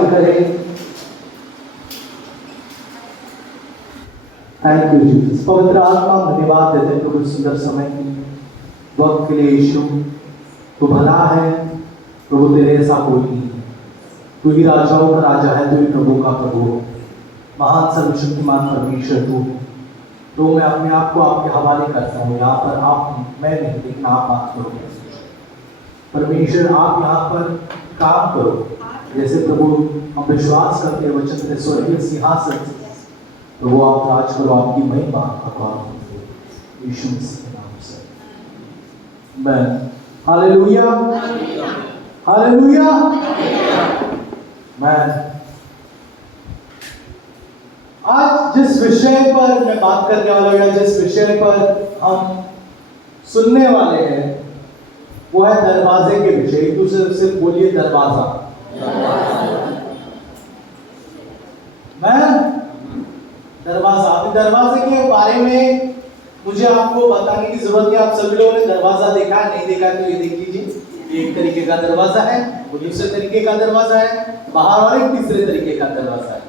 अगुवाई करें। Thank you Jesus. पवित्र आत्मा धन्यवाद देते हैं प्रभु सुंदर समय की वक्त के लिए। यीशु तू भला है प्रभु, तेरे ऐसा कोई नहीं है। तू ही राजाओं का राजा है, तू ही प्रभु का प्रभु, महान सर्वशक्तिमान परमेश्वर तू। तो मैं अपने आप को आपके हवाले करता हूँ। यहाँ पर आप, मैं नहीं, लेकिन आप बात करो परमेश्वर। आप यहाँ पर काम करो जैसे प्रभु हम विश्वास करते हैं वचन के स्वर्गीय सिंहासन से प्रभु आप राज करो, आपकी महिमा अपार यीशु मसीह के नाम से। मैं हालेलुया हालेलुया। मैं आज जिस विषय पर मैं बात करने वाला हूं या जिस विषय पर हम सुनने वाले हैं वो है दरवाजे के विषय। एक दूसरे से बोलिए दरवाजा। मैं दरवाजा, अभी दरवाजे के बारे में मुझे आपको बताने की जरूरत नहीं। आप सभी लोगों ने दरवाजा देखा है, नहीं देखा है तो ये देख लीजिए। एक तरीके का दरवाजा है, वो दूसरे तरीके का दरवाजा है, बाहर और एक तीसरे तरीके का दरवाजा है।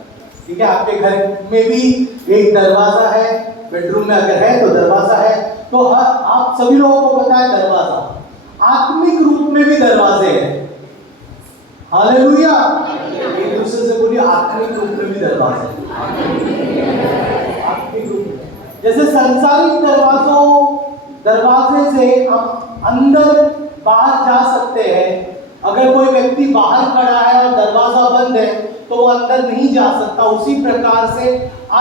ठीक है, आपके घर में भी एक दरवाजा है, बेडरूम में अगर है तो दरवाजा है। तो आप सभी लोगों को पता है दरवाजा। आत्मिक रूप में भी दरवाजे हैं। हालेलुया। एक दूसरे से बोलिए आत्मिक रूप में भी दरवाजे हैं। आत्मिक रूप में जैसे संसारिक दरवाजे से हम अंदर बाहर जा सकते हैं। अगर कोई व्यक्ति बाहर खड़ा है और दरवाजा बंद है तो वो अंदर नहीं जा सकता। उसी प्रकार से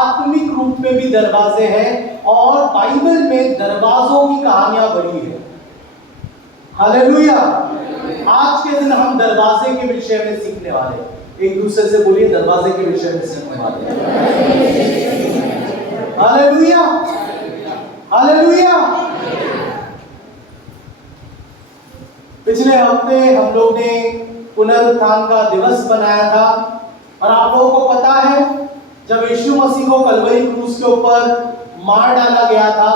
आत्मिक रूप में भी दरवाजे हैं और बाइबल में दरवाजों की कहानियां बड़ी है। हालेलुया। आज के दिन हम दरवाजे के विषय में सीखने वाले हैं। एक दूसरे से बोलिए दरवाजे के विषय में सीखने वाले हैं। Hallelujah hallelujah. पिछले हफ्ते हम लोग ने पुनरुत्थान का दिवस बनाया था और आप लोगों को पता है जब यीशु मसीह को कलवरी क्रूस के ऊपर मार डाला गया था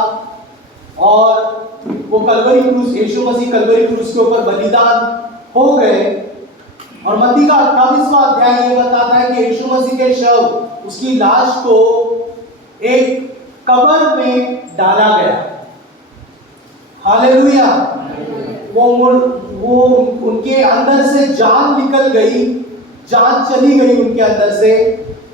और वो कलवरी क्रूस, यीशु मसीह कलवरी क्रूस के ऊपर बलिदान हो गए। और मत्ती का 28वां अध्याय ये बताता है कि यीशु मसीह के शव, उसकी लाश को एक कब्र में डाला गया। हालेलुया। वो उनके अंदर से जान निकल गई, जान चली गई उनके अंदर से।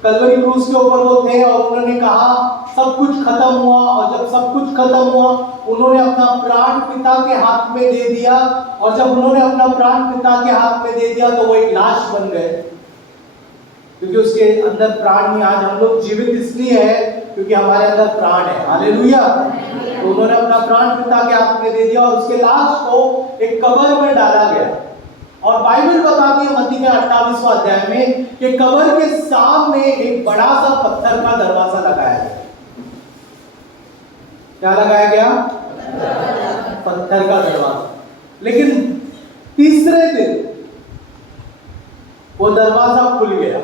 कलवरी क्रूस के ऊपर वो थे और उन्होंने कहा सब कुछ खत्म हुआ। और जब सब कुछ खत्म हुआ उन्होंने अपना प्राण पिता के हाथ में दे दिया। और जब उन्होंने अपना प्राण पिता के हाथ में दे दिया तो वो एक लाश बन गए, क्योंकि उसके अंदर प्राण नहीं। आज हम लोग जीवित इसलिए है क्योंकि हमारे अंदर प्राण है। हालेलुया। तो उन्होंने अपना प्राण पिता के हाथ में दे दिया और उसके लाश को एक कब्र में डाला गया। और बाइबल बताती है मत्ती के 28वां अध्याय में कि कब्र के सामने एक बड़ा सा पत्थर का दरवाजा लगाया गया। क्या लगाया गया? पत्थर का दरवाजा। लेकिन तीसरे दिन वो दरवाजा खुल गया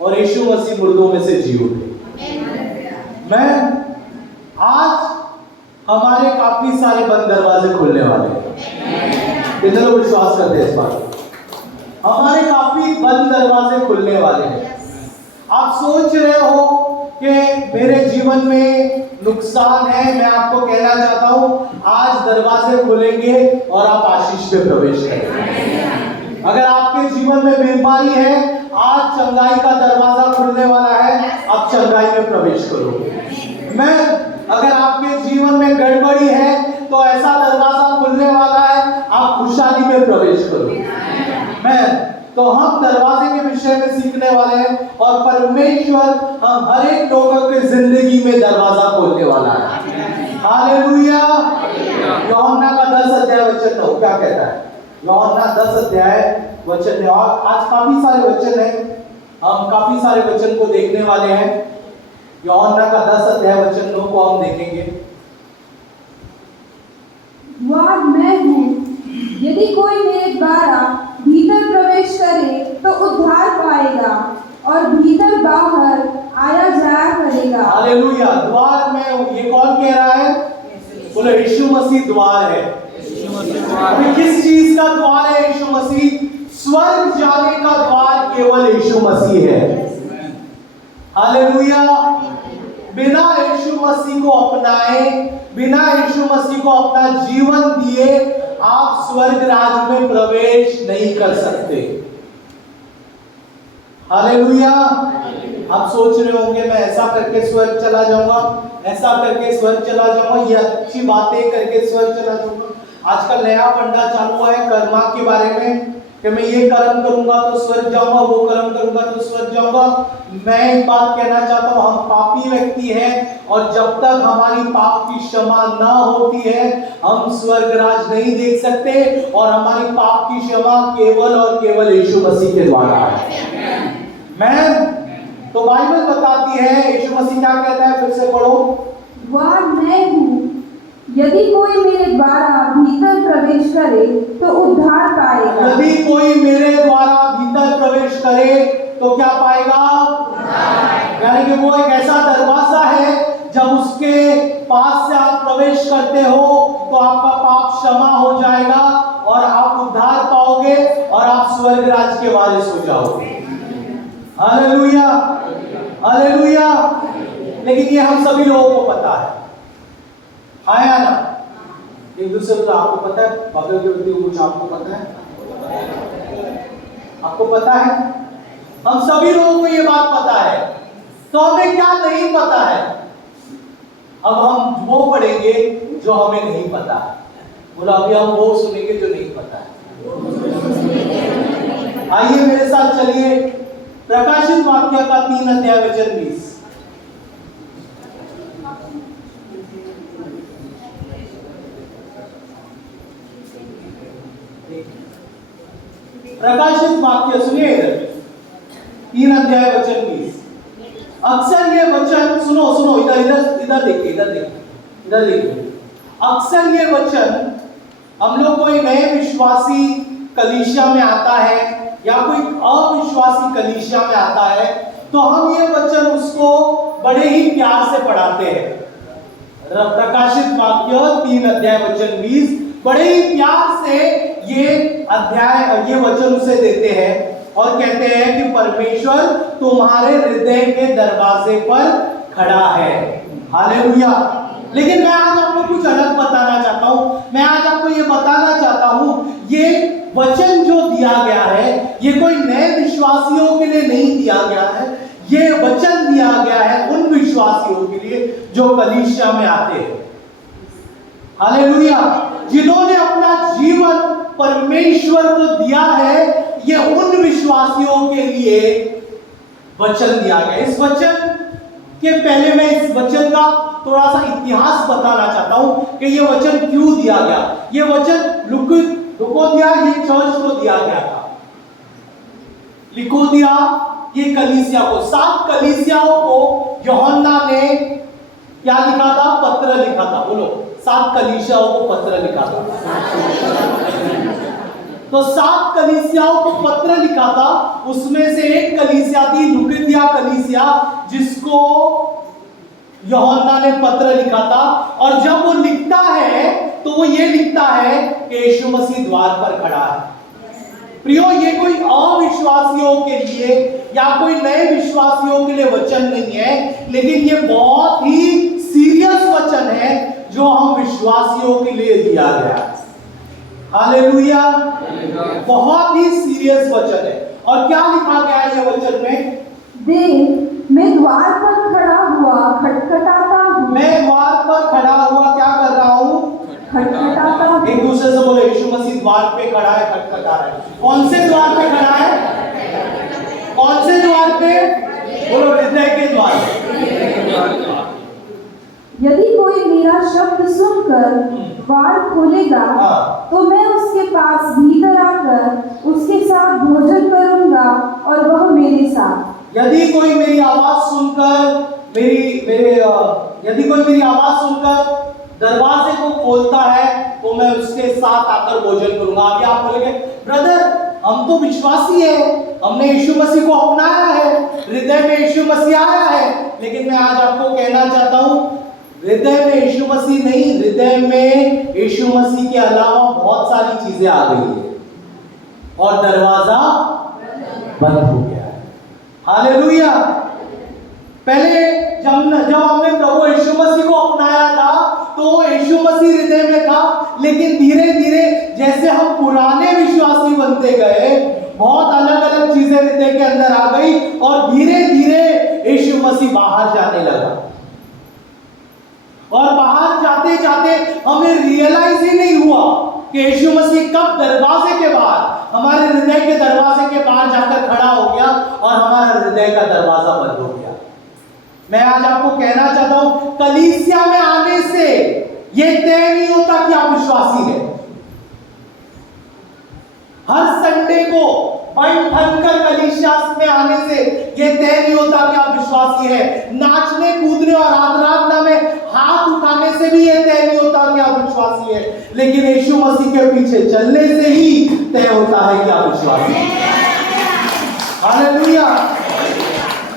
और यीशु मसीह मुर्दों में से जी उठे। मैं आज हमारे काफी सारे बंद दरवाजे खुलने वाले हैं। कितने लोग विश्वास करते हैं इस बात? हमारे काफी बंद दरवाजे खुलने वाले हैं। आप सोच रहे हो कि मेरे जीवन में नुकसान है, मैं आपको कहना चाहता हूं आज दरवाजे खुलेंगे और आप आशीष में प्रवेश करेंगे। अगर आपके जीवन में बीमारी है, आज चंगाई का दरवाजा खुलने वाला है, आप चंगाई में प्रवेश करोगे। मैं अगर आपके जीवन में गड़बड़ी है तो ऐसा दरवाजा खुलने वाला है, आप खुशहाली में प्रवेश करोगे। मैं तो हम दरवाजे के विषय में सीखने वाले हैं और परमेश्वर हम हर एक लोगों की जिंदगी में दरवाजा खोलने वाला है। हालेलुया। यूहन्ना का 10 अध्याय वचन 9 क्या कहता है? यूहन्ना 10 अध्याय वचन 9। आज काफी सारे वचन हैं, हम काफी सारे वचन को देखने वाले हैं। यूहन्ना का 10 अध्याय वचन 9 को हम देखेंगे। द्वार मैं हूँ, यदि कोई मेरे द्वारा भीतर प्रवेश करे तो उद्धार पाएगा और भीतर बाहर आया जाया करेगा। हालेलुया। द्वार मैं हूँ, ये कौन कह रहा है? बोलो यीशु मसीह द्वार है। अभी किस चीज का द्वार है? यीशु मसीह स्वर्ग जाने का द्वार केवल यीशु मसीह है। हालेलुया। बिना यीशु मसीह को अपनाए, बिना यीशु मसीह को अपना जीवन दिए आप स्वर्ग राज में प्रवेश नहीं कर सकते। हालेलुया। आप सोच रहे होंगे मैं ऐसा करके स्वर्ग चला जाऊंगा, ऐसा करके स्वर्ग चला जाऊंगा, ये अच्छी बातें करके स्वर्ग चला जाऊंगा। आजकल नया फंडा चालू हुआ है कर्मा के बारे में कि मैं ये कर्म करूंगा तो स्वर्ग जाऊंगा, वो कर्म करूंगा तो स्वर्ग जाऊंगा। मैं एक बात कहना चाहता हूं, हम पापी व्यक्ति हैं और जब तक हमारी पाप की क्षमा ना होती है हम स्वर्ग राज नहीं देख सकते। और हमारी पाप की क्षमा केवल और केवल यीशु मसीह के द्वारा है। मैं तो बाइबल बताती है, यीशु मसीह क्या कहता है, फिर से पढ़ो। वह मैं हूँ, यदि कोई मेरे द्वारा भीतर प्रवेश करे तो उद्धार पाएगा। यदि कोई मेरे द्वारा भीतर प्रवेश करे तो क्या पाएगा? यानी कि वो एक ऐसा दरवाजा है, जब उसके पास से आप प्रवेश करते हो तो आपका पाप क्षमा हो जाएगा और आप उद्धार पाओगे और आप स्वर्ग राज के वारिस हो जाओगे। Hallelujah, hallelujah. लेकिन ये हम सभी लोगों को पता है, आया ना? एक दूसरे को आपको पता है, बगल के व्यक्ति को कुछ आपको पता है, आपको पता है, हम सभी लोगों को ये बात पता है। तो हमें क्या नहीं पता है? अब हम वो पढ़ेंगे जो हमें नहीं पता है। बोला अभी हम वो सुनेंगे जो नहीं पता है। आइए मेरे साथ चलिए प्रकाशित वाक्य का 3 अध्याय वचन 20। प्रकाशित वाक्य सुनिए, 3 अध्याय वचन 20। अक्सर ये वचन सुनो सुनो, इधर इधर इधर देखिए, इधर देखिए, इधर देखिए। अक्सर ये वचन हम लोग कोई नए विश्वासी कलीसिया में आता है या कोई अविश्वासी कलीसिया में आता है तो हम ये वचन उसको बड़े ही प्यार से पढ़ाते हैं। प्रकाशित वाक्य 3 अध्याय वचन 20 बड़े ही प्यार से ये वचन उसे देते हैं और कहते हैं कि परमेश्वर तुम्हारे हृदय के दरवाजे पर खड़ा है। हालेलुया। लेकिन मैं आज आपको कुछ अलग बताना चाहता हूं। मैं आज आपको ये बताना चाहता हूं, ये वचन जो दिया गया है ये कोई नए विश्वासियों के लिए नहीं दिया गया है। ये वचन दिया गया है उन विश्वासियों के लिए जो कलीसिया में आते हैं। हालेलुया। जिन्होंने अपना जीवन परमेश्वर को दिया है, ये उन विश्वासियों के लिए वचन दिया गया। इस वचन के पहले मैं इस वचन का थोड़ा सा इतिहास बताना चाहता हूं कि ये वचन क्यों दिया गया। ये वचन लुकोदिया ये चर्च को दिया गया था। लिकोदिया ये कलीसिया को, 7 कलीसियाओं को यूहन्ना ने क्या लिखा था? पत्र लिखा था। बोलो, 7 कलीसियाओं को पत्र लिखा था। तो 7 कलीसियाओं को पत्र लिखा था। उसमें से एक कलीसिया थी लुकोदिया कलीसिया, जिसको यूहन्ना ने पत्र लिखा था। और जब वो लिखता है तो वो ये लिखता है कि यीशु मसीह द्वार पर खड़ा है। प्रियो, ये कोई अविश्वासियों के लिए या कोई नए विश्वासियों के लिए वचन नहीं है, लेकिन ये बहुत ही सीरियस वचन है जो हम विश्वासियों के लिए दिया गया है। हालेलुया। बहुत ही सीरियस वचन है। और क्या लिखा गया है ये वचन में? देख, मैं द्वार पर खड़ा हुआ खटखटाता हूँ। मैं द्वार पर खड़ा हुआ क्या कर रहा हूँ? खटखटाता हूँ। एक दूसरे से बोलो, यीशु मसीह द्वार पे खड़ा है, खटखटा रहा है। कौन से द्वार पे खड़ा है? कौन से द्वार पे? बोलो, हृदय के द्वार। यदि कोई मेरा शब्द सुनकर द्वार खोलेगा तो मैं उसके पास भीतर आकर उसके साथ भोजन करूंगा और वह मेरे साथ। यदि कोई मेरी आवाज सुनकर यदि कोई मेरी आवाज सुनकर दरवाजे को खोलता है तो मैं उसके साथ आकर भोजन करूंगा। अभी आप बोलेंगे, ब्रदर हम तो विश्वासी है, हमने यीशु मसीह को अपनाया है, हृदय में यीशु मसीह आया है। लेकिन मैं आज आपको कहना चाहता हूं, हृदय में यीशु मसीह नहीं, हृदय में यीशु मसीह के अलावा बहुत सारी चीजें आ गई है और दरवाजा बंद हो गया है। हालेलुया। पहले जब हमने प्रभु यीशु मसीह को अपनाया था तो वो यीशु मसीह हृदय में था, लेकिन धीरे धीरे जैसे हम पुराने विश्वासी बनते गए, बहुत अलग अलग चीजें हृदय के अंदर आ गई और धीरे धीरे यीशु मसीह बाहर जाने लगा। और बाहर जाते जाते हमें रियलाइज ही नहीं हुआ कि यीशु मसीह कब दरवाजे के बाहर, हमारे हृदय के दरवाजे के बाहर जाकर खड़ा हो गया और हमारा हृदय का दरवाजा बंद हो गया। मैं आज आपको कहना चाहता हूं, कलीसिया में आने से यह तय नहीं होता कि आप विश्वासी हैं। हर संडे को बन ठनकर कलीसिया में आने से यह तय नहीं होता कि आप विश्वासी हैं। नाचने कूदने और आराधना में हाथ उठाने से भी यह तय नहीं होता कि आप विश्वासी हैं। लेकिन यीशु मसीह के पीछे चलने से ही तय होता है कि आप विश्वासी हैं। Hallelujah,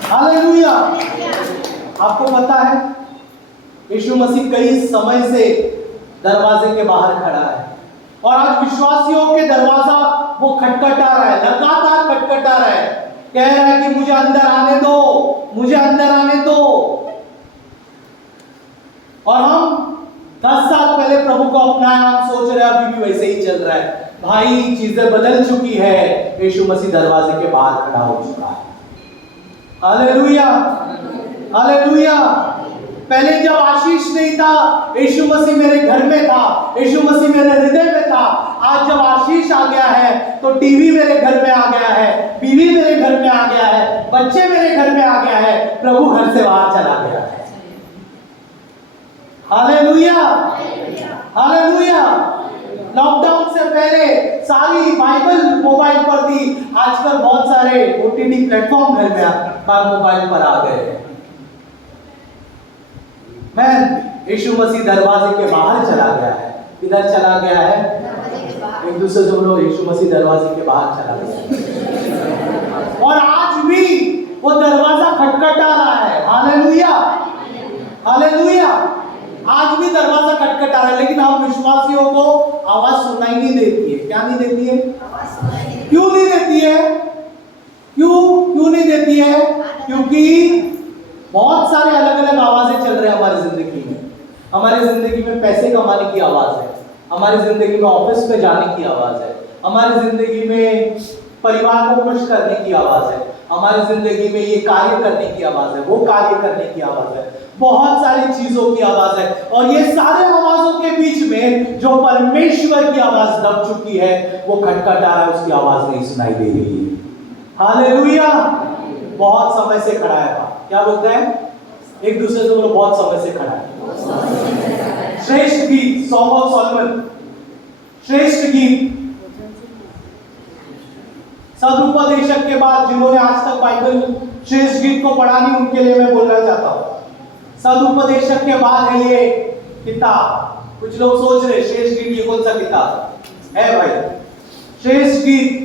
hallelujah. आपको पता है यीशु मसीह कई समय से दरवाजे के बाहर खड़ा है और आज विश्वासियों के दरवाजा वो खटखटा रहा है, लगातार खटखटा रहा है, कह रहा है कि मुझे अंदर आने दो, मुझे अंदर आने दो। और हम 10 साल पहले प्रभु को अपनाया, हम सोच रहे हैं अभी भी वैसे ही चल रहा है। भाई चीजें बदल चुकी है, यीशु मसीह दरवाजे के बाहर खड़ा हो चुका है। Hallelujah, hallelujah. पहले जब आशीष नहीं था, यीशु मसीह मेरे घर में था, यीशु मसीह मेरे हृदय में था। आज जब आशीष आ गया है तो टीवी मेरे घर में आ गया है, बीवी मेरे घर में आ गया है, बच्चे मेरे घर में आ गया है, प्रभु घर से बाहर चला गया है। Hallelujah, hallelujah. लॉकडाउन से पहले सारी बाइबल मोबाइल पर थी, आजकल बहुत सारे ओटीटी प्लेटफॉर्म घर में मोबाइल पर आ गए हैं। मैं यीशु मसीह दरवाजे के बाहर चला गया है। किधर चला गया है? एक दूसरे से बोलो, यीशु मसीह दरवाजे के बाहर चला गया। और आज भी वो दरवाजा खटखटा रहा है। Hallelujah, hallelujah. आज भी दरवाजा खटखटा रहा है, लेकिन हम विश्वासियों को आवाज सुनाई नहीं देती है। क्या नहीं देती है? क्यों नहीं देती है? क्यों नहीं देती है? क्योंकि बहुत सारे अलग अलग आवाजें चल रहे हैं हमारी जिंदगी में। हमारी जिंदगी में पैसे कमाने की आवाज है, हमारी जिंदगी में ऑफिस में जाने की आवाज है, हमारी जिंदगी में परिवार को खुश करने की आवाज है, हमारी जिंदगी में ये कार्य करने की आवाज है, वो कार्य करने की आवाज है, बहुत सारी चीजों की आवाज है। और ये सारे आवाजों के बीच में जो परमेश्वर की आवाज दब चुकी है, वो खटखटा रहा है, उसकी आवाज नहीं सुनाई दे रही है। हालेलुया। बहुत समय से खड़ा है। क्या बोलते हैं? एक दूसरे से बोलो, बहुत समय से खड़ा है। श्रेष्ठ गीत, सॉन्ग ऑफ सॉलोमन, श्रेष्ठ गीत। सदुपदेशक के बाद जिन्होंने आज तक बाइबल श्रेष्ठ गीत को पढ़ा नहीं, उनके लिए मैं बोलना चाहता हूं, सदुपदेशक के बाद है ये किताब। कुछ लोग सोच रहे श्रेष्ठ गीत ये कौन सा किताब है? भाई, श्रेष्ठ गीत,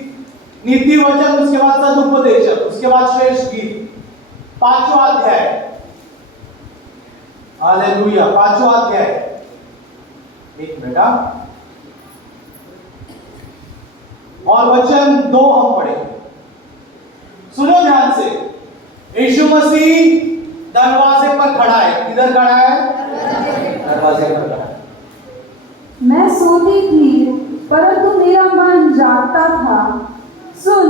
नीति वचन, उसके बाद सदुपदेशक, उसके बाद श्रेष्ठ गीत, 5वां अध्याय। हालेलुया, 5वां अध्याय। एक मिनट। और वचन 2 हम पढ़ेंगे। सुनो ध्यान से। यीशु मसीह दरवाजे पर खड़ा है। किधर खड़ा है? दरवाजे पर खड़ा है। मैं सोती थी परंतु मेरा मन जागता था। सुन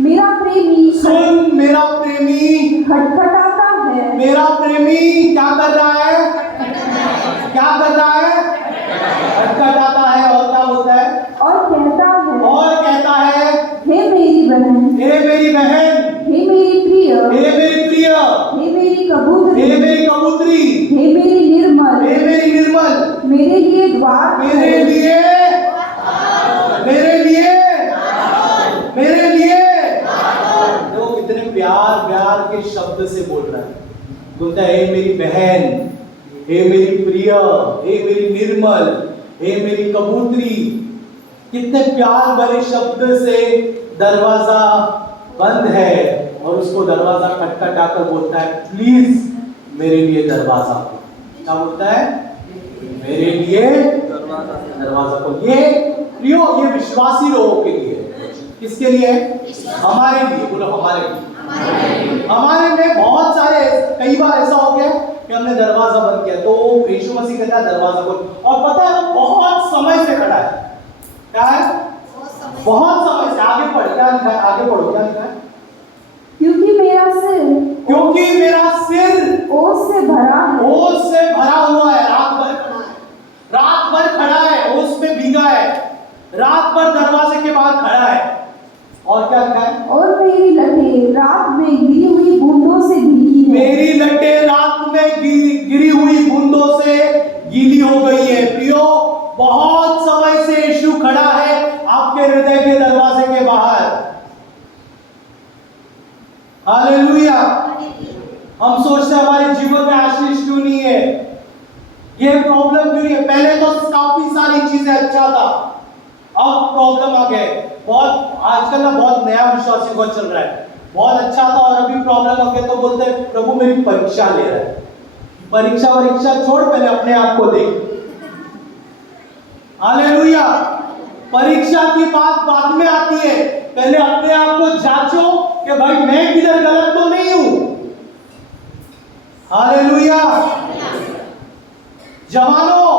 मेरा प्रेमी, सुन मेरा प्रेमी खटखटाता है। मेरा प्रेमी क्या कर रहा है? क्या कर रहा है? खटखटाता है। और क्या बोलता है? और कहता है, और कहता है, हे मेरी बहन, हे मेरी बहन, हे मेरी प्रिय, हे मेरी प्रिय, हे मेरी कबूतरी, हे मेरी कबूतरी, हे मेरी निर्मल, हे मेरी निर्मल, मेरे लिए द्वार, मेरे लिए, मेरे लिए, मेरे लिए। देखो कितने प्यार प्यार के शब्द से बोल रहा है। बोलता है, हे मेरी बहन, हे मेरी प्रिय, हे मेरी निर्मल, हे मेरी कबूतरी। कितने प्यार भरे शब्द से दरवाजा बंद है और उसको दरवाजा खटखटाकर बोलता है, प्लीज मेरे लिए दरवाजा खोलो। क्या बोलता है? मेरे लिए दरवाजा खोलो। ये प्रियो, ये विश्वासी लोगों के लिए। किसके लिए? हमारे लिए। बोलो हमारे लिए। हमारे में बहुत सारे, कई बार ऐसा हो गया कि हमने दरवाजा बंद किया, तो यीशु मसीह कहता है दरवाजा खोल, और पता है बहुत समय से खड़ा है। क्या है? बहुत समय से। आगे पढ़, क्या लिखा है? आगे पढ़ो, क्या लिखा है? क्योंकि मेरा सिर ओस से भरा है। ओस से भरा हुआ है। रात भर खड़ा है, रात भर खड़ा है, ओस में भीगा है, रात भर दरवाजे के बाहर खड़ा है। और क्या लिखा है? और मेरी लटें रात में गिरी हुई बूंदों से भीगी है। मेरी लटें रात में गिरी हुई बूंदों से गीली हो गई है। प्रियो, बहुत समय से यीशु खड़ा है आपके हृदय के दरवाजे के बाहर। हालेलुया। हम सोचते हैं हमारे जीवन में आशीष क्यों नहीं है, ये प्रॉब्लम क्यों नहीं है। पहले तो काफी सारी चीजें अच्छा था, अब प्रॉब्लम आ गए। बहुत आजकल ना बहुत नया विश्वासी को चल रहा है, बहुत अच्छा था और अभी प्रॉब्लम आ गया, तो बोलते हैं प्रभु मेरी परीक्षा ले रहा है। परीक्षा छोड़, पहले अपने आप को देख। हालेलुया। परीक्षा की बात बाद में आती है, पहले अपने आप को जांचो कि भाई मैं किधर गलत तो नहीं हूं। हालेलुया। जवानों,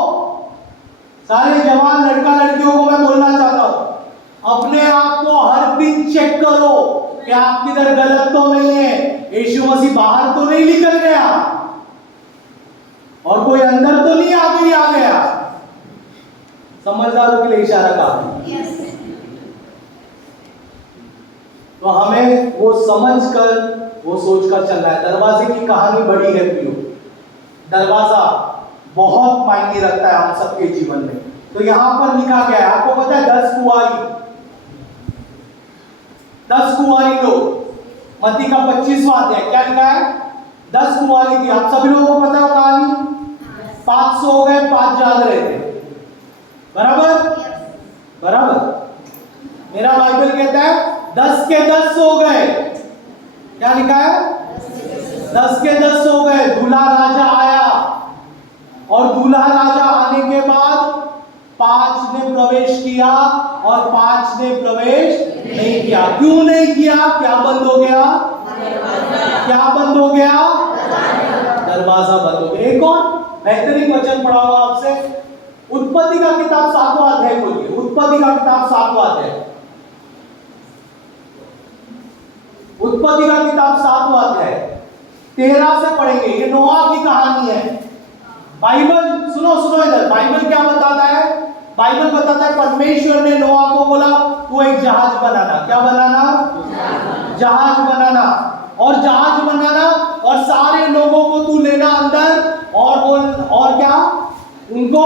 सारे जवान लड़का लड़कियों को मैं बोलना चाहता हूं, अपने आप को हर दिन चेक करो कि आप किधर गलत तो नहीं है। यीशु मसीह बाहर तो नहीं निकल गया और कोई अंदर तो नहीं आगे आ गया। समझदारों के लिए इशारा काफी। तो हमें वो समझकर, वो सोचकर चलना है। दरवाजे की कहानी बड़ी है प्रियो। दरवाजा बहुत मायने रखता है हम सबके जीवन में। तो यहां पर लिखा गया है, आपको पता है 10 कुंवारी लोग, मत्ती का 25वां अध्याय, क्या लिखा है? 10 कुंवारी थी। आप सभी लोगों को पता है कहानी? 500 हो गए, 5 जाग रहे थे। बराबर। मेरा बाइबल कहता है 10 के 10 हो गए। क्या लिखा है? 10 के 10 हो गए। दूल्हा राजा आया और दूल्हा राजा आने के बाद 5 ने प्रवेश किया और 5 ने प्रवेश नहीं किया। क्यों नहीं किया? क्या बंद हो गया? क्या बंद हो गया? दरवाजा बंद हो गया। एक और बेहतरीन वचन पढ़ाऊंगा आपसे। उत्पत्ति का किताब 7वां अध्याय खोलिए। उत्पत्ति का किताब 7वां अध्याय। उत्पत्ति का किताब 7वां अध्याय 13 से पढ़ेंगे। ये नोआ की कहानी है। बाइबल सुनो इधर, बाइबल क्या बताता है? बाइबल बताता है परमेश्वर ने नोआ को बोला तू एक जहाज बनाना। क्या बनाना? जहाज बनाना। और जहाज बनाना और सारे लोगों को तू लेना अंदर, और क्या, उनको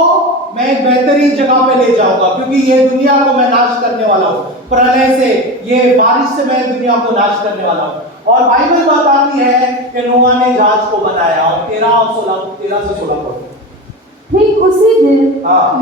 मैं एक बेहतरीन जगह पे ले जाऊंगा, क्योंकि ये दुनिया को मैं नाश करने वाला हूं। प्रलय से, ये बारिश से मैं दुनिया को नाश करने वाला हूं। और बाइबल बताती है कि नोआ ने जहाज को बनाया। और 13 से 16 पढ़ो। ठीक उसी दिन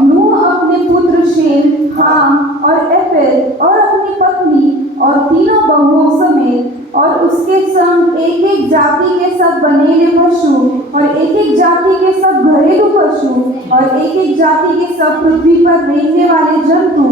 नूह अपने पुत्र शेम, हाम और एफेर और अपनी पत्नी और तीनों बहुओं समेत और उसके संग एक एक जाति के सब बनेले पशु और एक एक जाति के सब घरेलू पशु और एक एक जाति के सब पृथ्वी पर रहने वाले जंतु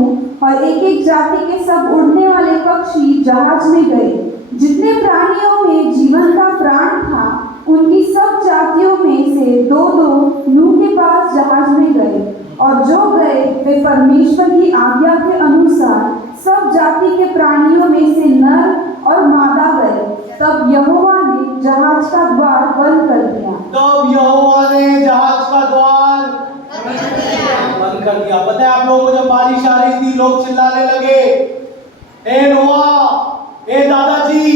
और एक एक जाति के सब उड़ने वाले पक्षी जहाज में गए। जितने प्राणियों में जीवन का प्राण था उनकी सब जातियों में से 2-2 नूह के पास जहाज में गए, और जो गए वे परमेश्वर की आज्ञा के अनुसार सब जाति के प्राणियों में से नर और मादा गए। तब यहोवा ने जहाज का द्वार बंद कर दिया। बंद कर दिया। पता है आप लोगों को, जब बारिश आ रही थी लोग चिल्लाने लगे, ए नोआ, ए दादाजी,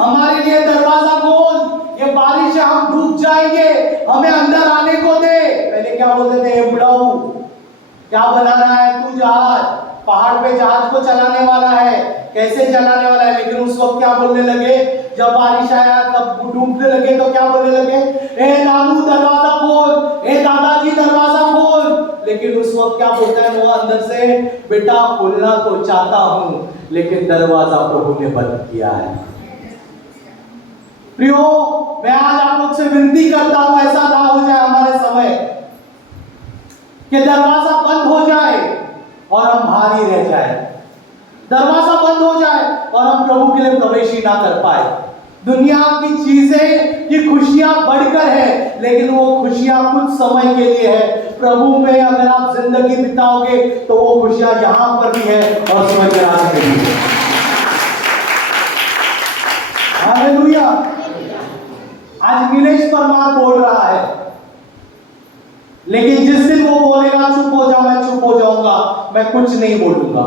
हमारे लिए दरवाजा खोल, ये बारिश है, हम डूब जाएंगे, हमें अंदर आने को दे। पहले क्या बोलते थे? बुढ़ाऊ, क्या बनाना है तू? जहाज। पहाड़ पे जहाज को चलाने वाला है, कैसे चलाने वाला है? लेकिन उस वक्त क्या बोलने लगे? जब बारिश आया तब डूबने लगे तो क्या बोलने लगे? ए नानू दरवाजा खोल, ए दादाजी दरवाजा खोल। लेकिन उस वक्त क्या बोलता है नोआ अंदर से? बेटा खोलना तो चाहता हूं, लेकिन दरवाजा प्रभु ने बंद किया है। प्रियो, मैं आज आप लोग से विनती करता हूं, ऐसा ना हो जाए हमारे समय कि दरवाजा बंद हो जाए और हम बाहर ही रह जाए। दरवाजा बंद हो जाए और हम प्रभु के लिए प्रवेश ही ना कर पाए। दुनिया की चीजें की खुशियां बढ़कर है, लेकिन वो खुशियां कुछ समय के लिए है। प्रभु में अगर आप जिंदगी बिताओगे तो वो खुशियां यहां पर भी है और स्वर्ग राज्य में भी है। हालेलुया। आज नीलेश परमार बोल रहा है, लेकिन जिस दिन वो बोलेगा चुप हो जा, मैं चुप हो जाऊंगा, मैं कुछ नहीं बोलूंगा।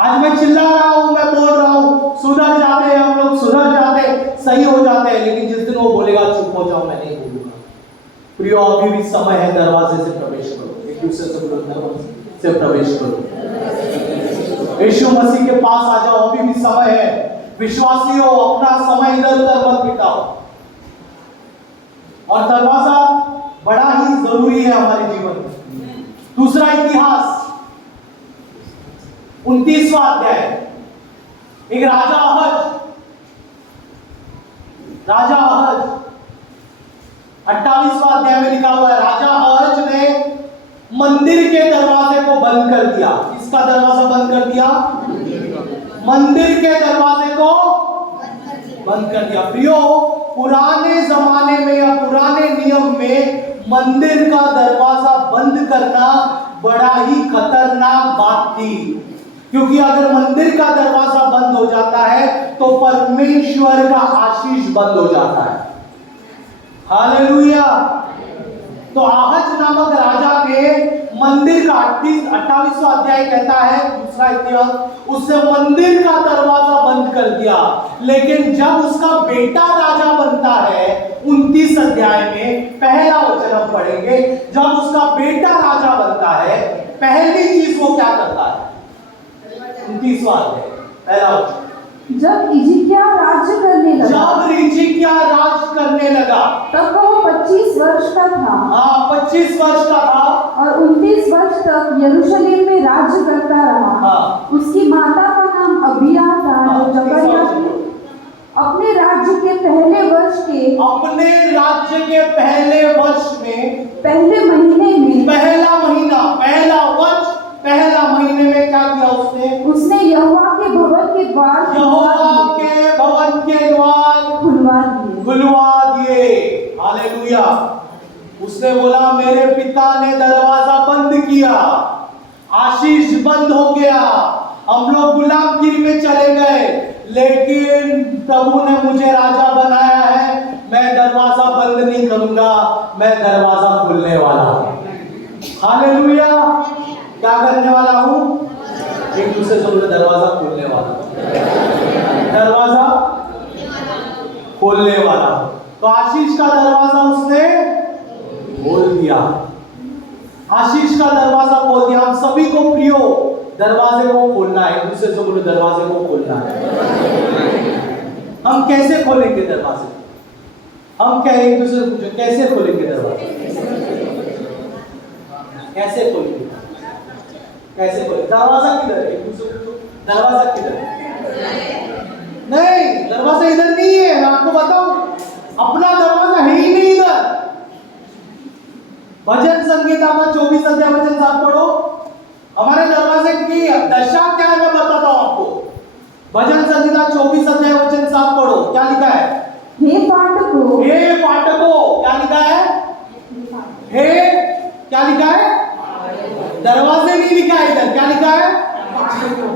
आज मैं चिल्ला रहा हूं, मैं बोल रहा हूं, सुधर जाते हैं हम लोग, सुधर जाते, सही हो जाते हैं, लेकिन जिस दिन वो बोलेगा चुप हो जाओ, मैं नहीं बोलूंगा। प्रियो, अभी भी समय है, दरवाजे से प्रवेश करो। एक दूसरे से बोलो, दरवाजे से प्रवेश करो। यीशु मसीह के पास आ जाओ, अभी भी समय है। विश्वासी हो, अपना समय इधर उधर मत बिताओ। और दरवाजा बड़ा ही जरूरी है हमारे जीवन में। दूसरा इतिहास 29वां अध्याय, एक राजा अहज 28वां अध्याय में लिखा हुआ है, राजा अहज ने मंदिर के दरवाजे को बंद कर दिया। किसका दरवाजा बंद कर दिया? मंदिर के दरवाजे को बंद कर दिया। प्रियो, पुराने जमाने में या पुराने नियम में मंदिर का दरवाजा बंद करना बड़ा ही खतरनाक बात थी, क्योंकि अगर मंदिर का दरवाजा बंद हो जाता है तो परमेश्वर का आशीष बंद हो जाता है। हालेलुया। तो आहज नामक राजा ने मंदिर का 28वां अध्याय कहता है, दूसरा इतिहास, उससे मंदिर का दरवाजा बंद कर दिया। लेकिन जब उसका बेटा राजा बनता है, 29 अध्याय में पहला वचन हम पढ़ेंगे, जब उसका बेटा राजा बनता है, पहली चीज वो क्या करता है? 29वां अध्याय पहला वचन, जब हिजकिय्याह राज्य करने लगा, जब हिजकिय्याह राज करने लगा, तब वो 25 वर्ष का था। 25 वर्ष का था और 29 वर्ष तक यरूशलेम में राज्य करता रहा। उसकी माता का नाम अबिया था, जो जकरिया की अपने राज्य के पहले वर्ष में पहले महीने में पहला महीने में क्या किया उसने यहोवा के भवन के द्वार खुलवा दिए। हालेलुया। उसने बोला, मेरे पिता ने दरवाजा बंद किया, आशीष बंद हो गया, हम लोग गुलामगिरी में चले गए, लेकिन प्रभु ने मुझे राजा बनाया है, मैं दरवाजा बंद नहीं करूंगा, मैं दरवाजा खोलने वाला हूं। हालेलुया। क्या करने वाला हूं? एक दूसरे से बोले, दरवाजा खोलने वाला हूं, दरवाजा खोलने वाला हूं। तो आशीष का दरवाजा उसने खोल दिया, आशीष का दरवाजा खोल दिया। हम सभी को प्रियो दरवाजे को खोलना है। एक दूसरे से बोलो, दरवाजे को खोलना है। हम कैसे खोलेंगे दरवाजे? हम क्या, एक दूसरे से पूछो, कैसे खोलेंगे दरवाजे? कैसे खोलेंगे? कैसे खोले? दरवाजा किधर है? एक दूसरे को, दरवाजा किधर है? नहीं, दरवाजा इधर नहीं है। मैं आपको बताऊं, अपना दरवाजा है ही नहीं इधर। भजन संगीता का 24 अध्याय वचन 7 पढ़ो। हमारे दरवाजे की दशा क्या है मैं बताता हूं आपको। भजन संगीता 24 अध्याय वचन 7 पढ़ो। क्या लिखा है? हे फाटकों, क्या लिखा है? हे क्या लिखा है? दरवाजे नहीं लिखा है इधर। क्या लिखा है?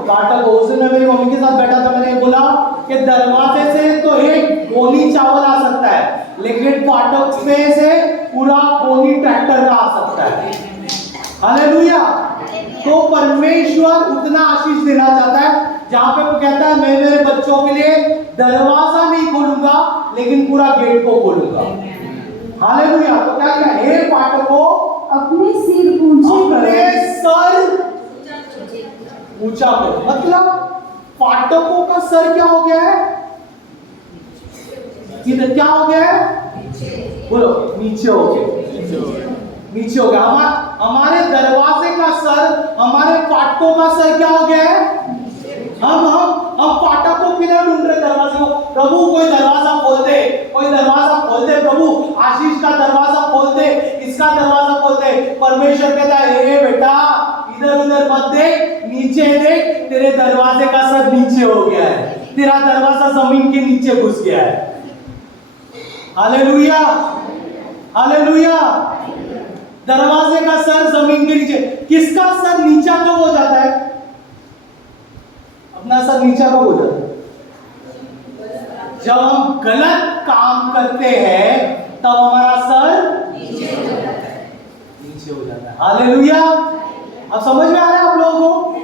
फाटकों। उस दिन मैं मेरी मम्मी के साथ बैठा था, मैंने बोला कि दरवाजे से तो एक गोनी चावल आ सकता है, लेकिन फाटक में से पूरा गोनी ट्रैक्टर का आ सकता है। हालेलुया। तो परमेश्वर उतना आशीष देना चाहता है, जहां पे वो कहता है, मैं मेरे बच्चों के लिए दरवाजा नहीं खोलूंगा, लेकिन पूरा गेट को खोलूंगा। हालेलुया। तो क्या लिखा है? हे फाटकों, अपने सिर ऊंचा करो। मतलब फाटकों का सर क्या हो गया है? इधर क्या हो गया है? बोलो, नीचे हो गया। नीचे हो गया। हमारे दरवाजे का सर, हमारे फाटकों का सर क्या हो गया है? हम फाटक को किधर ढूंढ रहे? दरवाजे को। प्रभु कोई दरवाजा खोल दे, कोई दरवाजा खोल दे प्रभु, आशीष का दरवाजा खोल दे, इसका दरवाजा खोल दे। परमेश्वर कहता है, हे बेटा, इधर उधर मत देख, नीचे देख, तेरे दरवाजे तेरा दरवाजा जमीन के नीचे घुस गया है। Hallelujah, hallelujah. दरवाजे का सर जमीन के नीचे। किसका सर नीचा कब हो जाता है? अपना सर नीचा कब हो जाता है? जब हम गलत काम करते हैं तब हमारा सर नीचे हो जाता है। हालेलुया। अब समझ में आ रहा है आप लोगों को?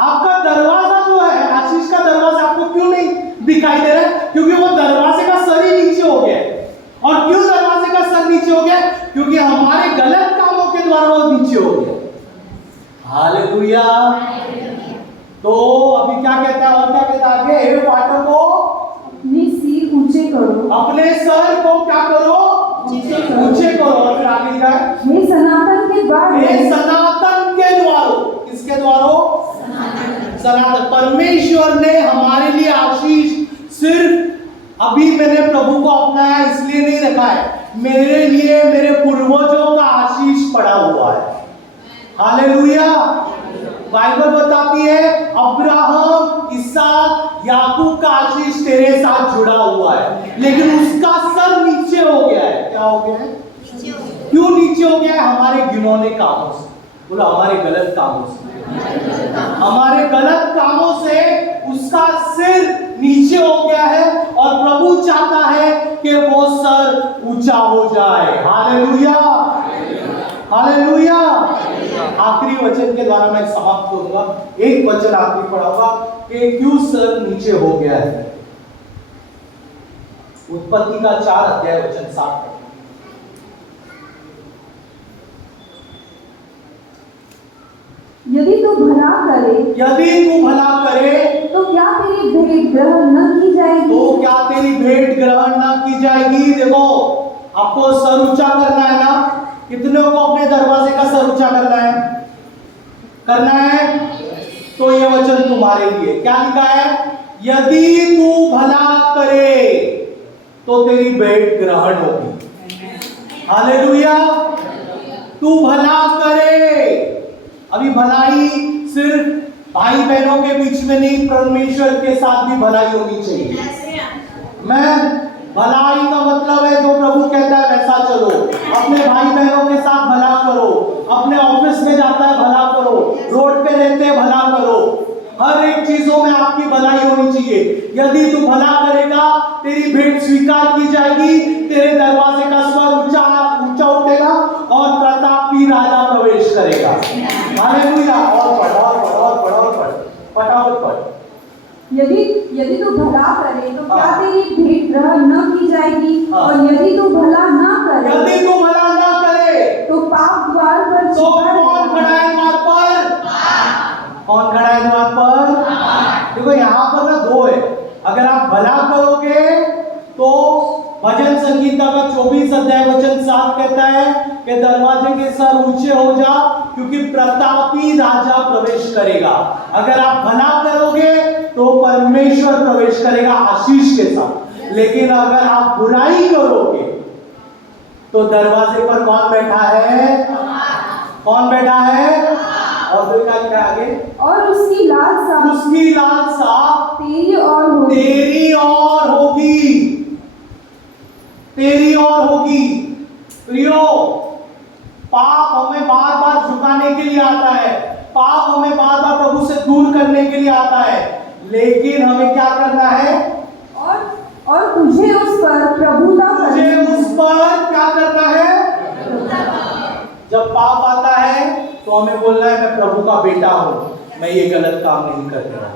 आपका दरवाजा जो है, आशीष का दरवाजा आपको क्यों नहीं दिखाई दे रहा है? क्योंकि वो दरवाजे का सर ही नीचे हो गया है। और क्यों दरवाजे का सर नीचे हो गया? क्योंकि हमारे गलत कामों के द्वारा वो नीचे हो गया। हालेलुया। तो अभी क्या कहता है, और क्या कहता है आगे? हे फाटकों, अपने सिर ऊंचे करो, अपने सर को क्या करो? ऊंचे करो। और फिर आगे क्या है? हे सनातन के द्वार, हे सनातन के द्वारों। किसके द्वारों? सनातन। परमेश्वर ने हमारे लिए आशीष सिर्फ अभी मैंने प्रभु को अपनाया इसलिए नहीं रखा है, मेरे लिए मेरे पूर्वजों का आशीष पड़ा हुआ है। हालेलुया। बाइबल बताती है अब्राहम, इसहाक, याकूब का आशीष तेरे साथ जुड़ा हुआ है, लेकिन उसका सर नीचे हो गया है। क्या हो गया है? क्यों नीचे हो गया है? हमारे घिनौने कामों से। बोलो, हमारे गलत कामों से। हमारे गलत कामों से उसका सिर नीचे हो गया है और प्रभु चाहता है कि वो सर ऊंचा हो जाए। Hallelujah, hallelujah. आखिरी वचन के द्वारा मैं समाप्त करूंगा। एक वचन आखिरी पढ़ाऊंगा कि क्यों सर नीचे हो गया है। उत्पत्ति का 4 अध्याय वचन 7। यदि तू भला करे, यदि तू भला करे तो क्या तेरी भेंट ग्रहण न की जाएगी? तो क्या तेरी भेंट ग्रहण न की जाएगी? देखो, आपको सर ऊंचा करना है ना? कितने को अपने दरवाजे का सर ऊंचा करना है? करना है? तो ये वचन तुम्हारे लिए। क्या लिखा है? यदि तू भला करे तो तेरी भेंट ग्रहण होगी। हालेलुया। तू भला करे। अभी भलाई सिर्फ भाई बहनों के बीच में नहीं, परमेश्वर के साथ भी भलाई होनी चाहिए। मैं भलाई का मतलब है जो प्रभु कहता है वैसा चलो। अपने भाई बहनों के साथ भला करो, अपने ऑफिस में जाता है भला करो, रोड पे रहते हैं भला करो। हर एक चीजों में आपकी भलाई होनी चाहिए। यदि तू भला करेगा तेरी भेंट स्वीकार की जाएगी, तेरे दरवाजे का स्वर ऊंचा ऊंचा उठेगा और प्रतापी राजा प्रवेश करेगा। हालेलुया। और पढ़, और पढ़, और पढ़, और पढ़, फटाफट पढ़। यदि तू भला करे तो क्या तेरी भेंट ग्रहण न की जाएगी? और यदि तू भला ना करे, यदि तू भला ना करे तो पाप द्वार पर तो छिपा कौन खड़ा है द्वार पर? कौन खड़ा है द्वार पर? देखो यहाँ पर ना 2 है। अगर आप भला करोगे तो भजन संगीता का 24 अध्याय वचन 7 कहता है कि दरवाजे के सर ऊंचे हो जा, क्योंकि प्रतापी राजा प्रवेश करेगा। अगर आप भला करोगे तो परमेश्वर प्रवेश करेगा आशीष के साथ। लेकिन अगर आप बुराई करोगे तो दरवाजे पर कौन बैठा है? कौन बैठा है? और फिर क्या लिखा है आगे? और उसकी लालसा तेरी और होगी। तेरी और होगी, तेरी और होगी। प्रियो, पाप हमें बार बार झुकाने के लिए आता है, पाप हमें बार बार प्रभु से दूर करने के लिए आता है, लेकिन हमें क्या करना है? और तुझे उस पर प्रभुता क्या करना है? जब पाप आता है तो हमें बोलना है मैं प्रभु का बेटा हूं, मैं ये गलत काम नहीं करने वाला,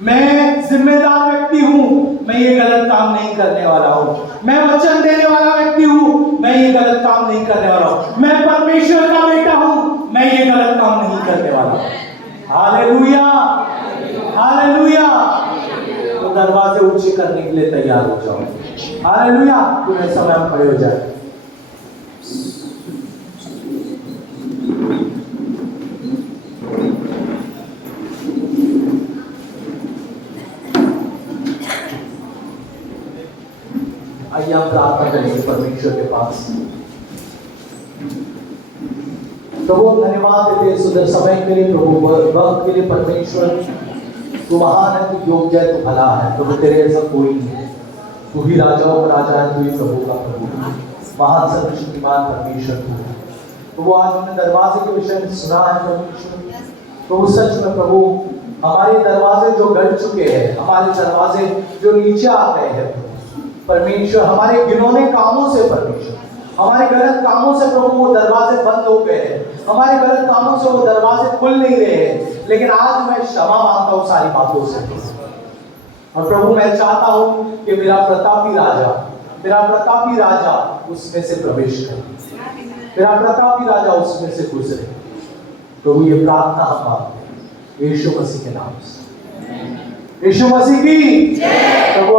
मैं जिम्मेदार व्यक्ति हूं, मैं ये गलत काम नहीं करने वाला हूं, मैं वचन देने वाला व्यक्ति हूं, मैं ये गलत काम नहीं करने वाला हूं, मैं परमेश्वर का बेटा हूं, मैं ये गलत काम नहीं करने वाला। Hallelujah, hallelujah. तो दरवाजे ऊंचे करने के लिए तैयार हो जाओ। हालेलुया। पूरे समय हम खड़े हो जाए। आइए हम प्रार्थना करेंगे परमेश्वर के पास। प्रभु धन्यवाद देते हैं सुंदर समय के लिए, प्रभु वक्त के लिए। परमेश्वर तू महान है, तू योग्य है, तू भला है, प्रभु तेरे ऐसा कोई नहीं है। तू ही राजाओं का राजा है, तू ही प्रभु का प्रभु है, महान सर्वशक्तिमान परमेश्वर तू है। तो वो आज हमने दरवाजे के विषय में सुना है परमेश्वर। तो उस सच में प्रभु हमारे दरवाजे जो गड़ चुके हैं, हमारे दरवाजे जो नीचे आ गए हैं परमेश्वर, हमारे घिनौने कामों से परमेश्वर, हमारे गलत कामों से प्रभु वो दरवाजे बंद हो गए हैं, हमारे गलत कामों से वो दरवाजे खुल नहीं रहे हैं। लेकिन आज मैं क्षमा मांगता हूँ सारी बातों से। और प्रभु मैं चाहता हूँ कि मेरा प्रतापी राजा उसमें से प्रवेश करे, मेरा प्रतापी राजा उसमें से गुजरे। प्रभु ये प्रार्थना हम मांगते हैं यीशु मसीह के नाम से। यीशु मसीह की जय। प्रभु